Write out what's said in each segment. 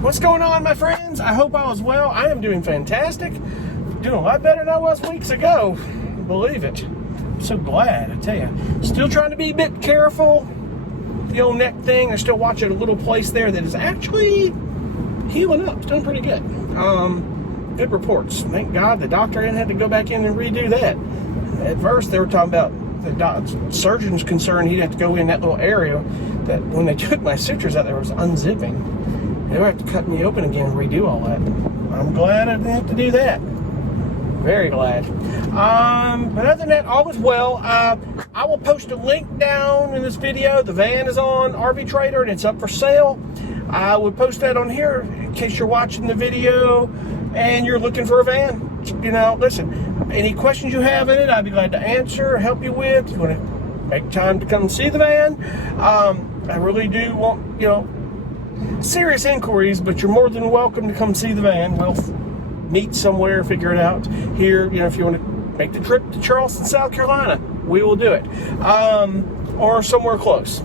What's going on, my friends? I hope all is well. I am doing fantastic. Doing a lot better than I was weeks ago. Believe it. I'm so glad, I tell you. Still trying to be a bit careful. The old neck thing. They're still watching a little place there that is actually healing up. It's doing pretty good. Good reports. Thank God the doctor had to go back in and redo that. At first, they were talking about the surgeon's concerned he'd have to go in that little area that when they took my sutures out there was unzipping. They would have to cut me open again and redo all that. I'm glad I didn't have to do that. Very glad. But other than that, all is well. I will post a link down in this video. The van is on RV Trader and it's up for sale. I would post that on here in case you're watching the video and you're looking for a van. You know, listen, any questions you have in it, I'd be glad to answer or help you with. If you want to make time to come see the van, I really do want, serious inquiries, but you're more than welcome to come see the van. We'll meet somewhere, figure it out here. If you want to make the trip to Charleston, South Carolina, we will do it. Or somewhere close.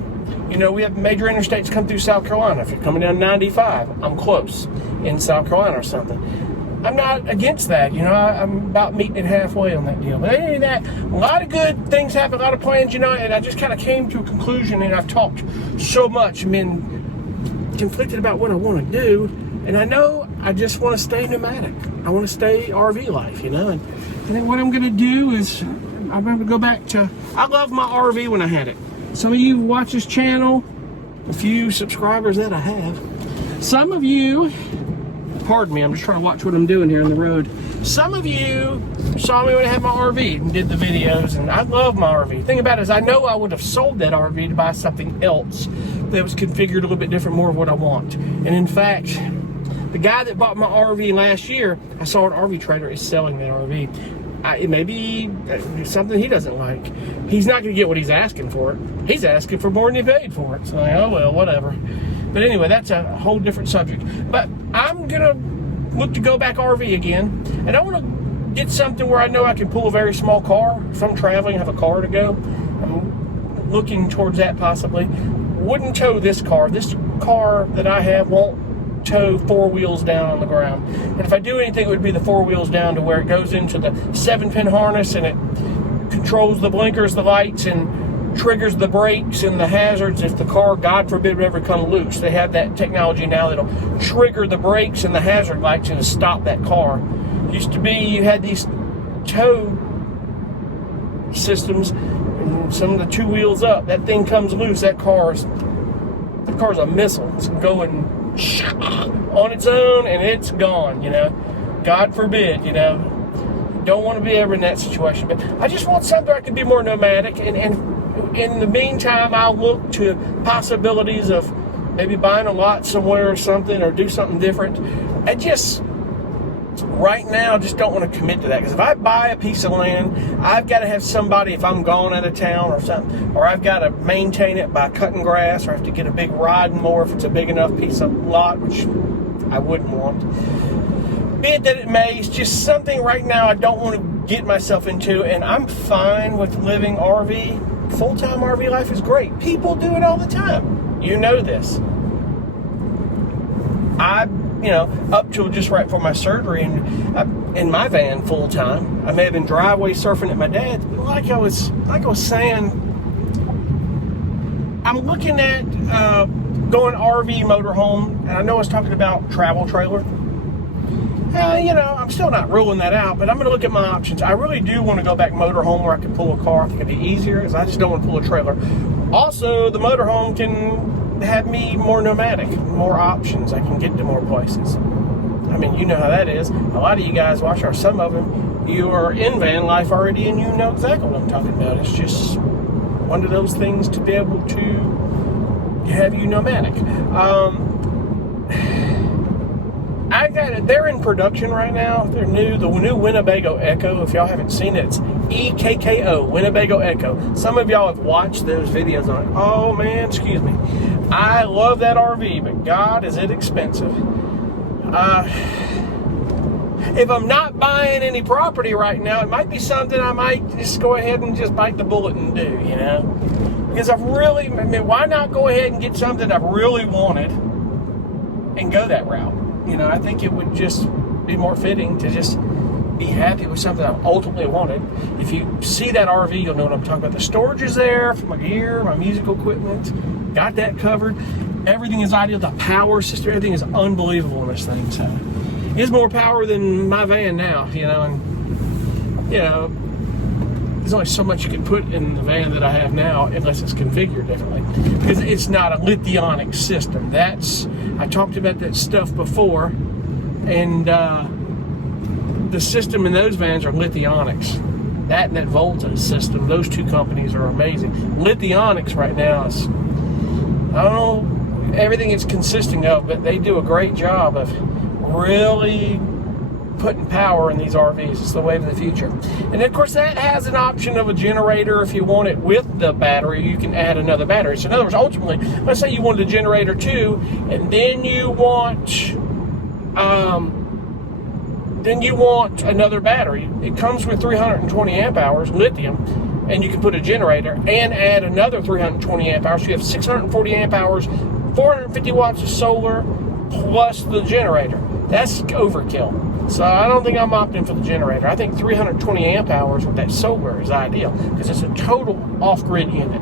We have major interstates come through South Carolina. If you're coming down 95, I'm close in South Carolina or something. I'm not against that. I'm about meeting it halfway on that deal. But any of that, a lot of good things happen, a lot of plans, and I just kind of came to a conclusion, and I've talked so much. I've been conflicted about what I want to do, and I know I just want to stay nomadic. I want to stay RV life, and then what I'm going to do is I'm going to go back to, I loved my RV when I had it. Some of you watch this channel, a few subscribers that I have. Some of you, pardon me, I'm just trying to watch what I'm doing here on the road. Some of you saw me when I had my RV and did the videos, and I love my RV. The thing about it is I know I would have sold that RV to buy something else that was configured a little bit different, more of what I want. And in fact, the guy that bought my RV last year, I saw an RV Trader is selling that RV. It may be something he doesn't like. He's not going to get what he's asking for it. He's asking for more than he paid for it. So, oh well, whatever. But anyway, that's a whole different subject. But I'm going to look to go back RV again. And I want to get something where I know I can pull a very small car. If I'm traveling, have a car to go. I'm looking towards that possibly. Wouldn't tow this car. This car that I have won't tow 4 wheels down on the ground. And if I do anything, it would be the 4 wheels down to where it goes into the 7-pin harness and it controls the blinkers, the lights, and triggers the brakes and the hazards if the car, God forbid, would ever come loose. They have that technology now that'll trigger the brakes and the hazard lights and stop that car. Used to be you had these tow systems, and some of the 2 wheels up, that thing comes loose, that car's a missile. It's going on its own and it's gone, God forbid, don't want to be ever in that situation. But I just want something I can be more nomadic, and in the meantime I'll look to possibilities of maybe buying a lot somewhere or something, or do something different. I just right now just don't want to commit to that, because if I buy a piece of land, I've got to have somebody, if I'm gone out of town or something, or I've got to maintain it by cutting grass, or I have to get a big riding mower if it's a big enough piece of lot, which I wouldn't want. Be it that it may, it's just something right now I don't want to get myself into, and I'm fine with living RV. Full-time RV life is great. People do it all the time. You know this. Up till just right before my surgery, and I'm in my van full time. I may have been driveway surfing at my dad's, but like I was saying, I'm looking at going RV motorhome, and I know I was talking about travel trailer. I'm still not ruling that out, but I'm going to look at my options. I really do want to go back motorhome where I can pull a car. I think it'd be easier, because I just don't want to pull a trailer. Also, the motorhome can have me more nomadic, more options. I can get to more places. I mean, you know how that is. A lot of you guys watch, or some of them, you are in van life already, and you know exactly what I'm talking about. It's just one of those things to be able to have you nomadic. They're in production right now. They're new. The new Winnebago Echo. If y'all haven't seen it, it's EKKO, Winnebago Echo. Some of y'all have watched those videos on it. Oh man, excuse me. I love that RV, but God, is it expensive. If I'm not buying any property right now, it might be something I might just go ahead and just bite the bullet and do, Because why not go ahead and get something I've really wanted and go that route. You know, I think it would just be more fitting to just be happy with something I ultimately wanted. If you see that RV, you'll know what I'm talking about. The storage is there for my gear, my musical equipment. Got that covered. Everything is ideal. The power system, everything is unbelievable in this thing. So it's more power than my van now, you know, and you know, there's only so much you can put in the van that I have now unless it's configured differently, because it's not a lithionic system. I talked about that stuff before, and the system in those vans are lithionics. That and that Volta system, those two companies are amazing. Lithionics right now is, I don't know everything it's consisting of, but they do a great job of really putting power in these RVs. It's the way of the future. And of course that has an option of a generator. If you want it with the battery, you can add another battery. So in other words, ultimately, let's say you wanted a generator too, and then you want another battery. It comes with 320 amp hours lithium, and you can put a generator and add another 320 amp hours. So you have 640 amp hours, 450 watts of solar plus the generator. That's overkill. So I don't think I'm opting for the generator. I think 320 amp hours with that solar is ideal, because it's a total off-grid unit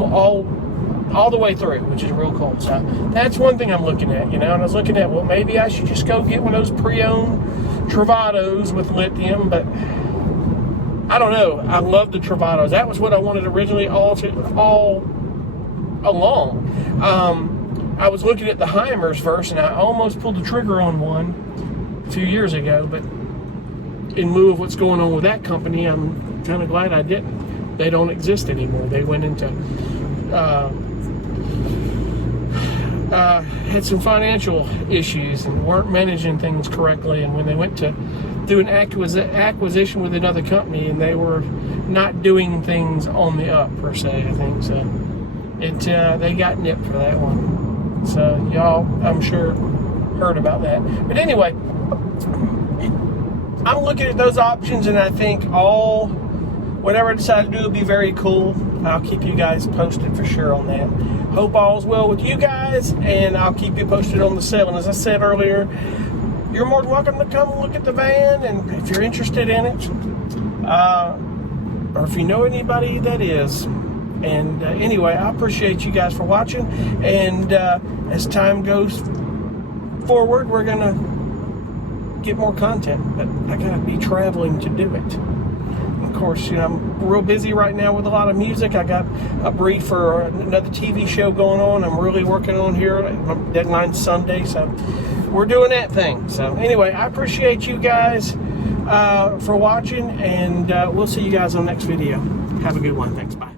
all the way through, which is real cool. So that's one thing I'm looking at, you know. And I was looking at, well, maybe I should just go get one of those pre-owned Travados with lithium, but I don't know. I love the Travados. That was what I wanted originally all along. I was looking at the Heimers first, and I almost pulled the trigger on one a few years ago, but in lieu of what's going on with that company, I'm kind of glad I didn't. They don't exist anymore. They went into had some financial issues and weren't managing things correctly, and when they went to do an acquisition with another company, and they were not doing things on the up per se, I think so. They got nipped for that one. So y'all, I'm sure, heard about that. But anyway, I'm looking at those options, and I think whatever I decide to do will be very cool. I'll keep you guys posted for sure on that. Hope all's well with you guys, and I'll keep you posted on the sale. And as I said earlier, you're more than welcome to come look at the van, and if you're interested in it, or if you know anybody that is. And anyway, I appreciate you guys for watching, and as time goes forward, we're gonna get more content, but I gotta be traveling to do it. Of course, you know, I'm real busy right now with a lot of music. I got a brief for another TV show going on. I'm really working on here. My deadline's Sunday, so we're doing that thing. So anyway, I appreciate you guys for watching, and we'll see you guys on the next video. Have a good one. Thanks. Bye.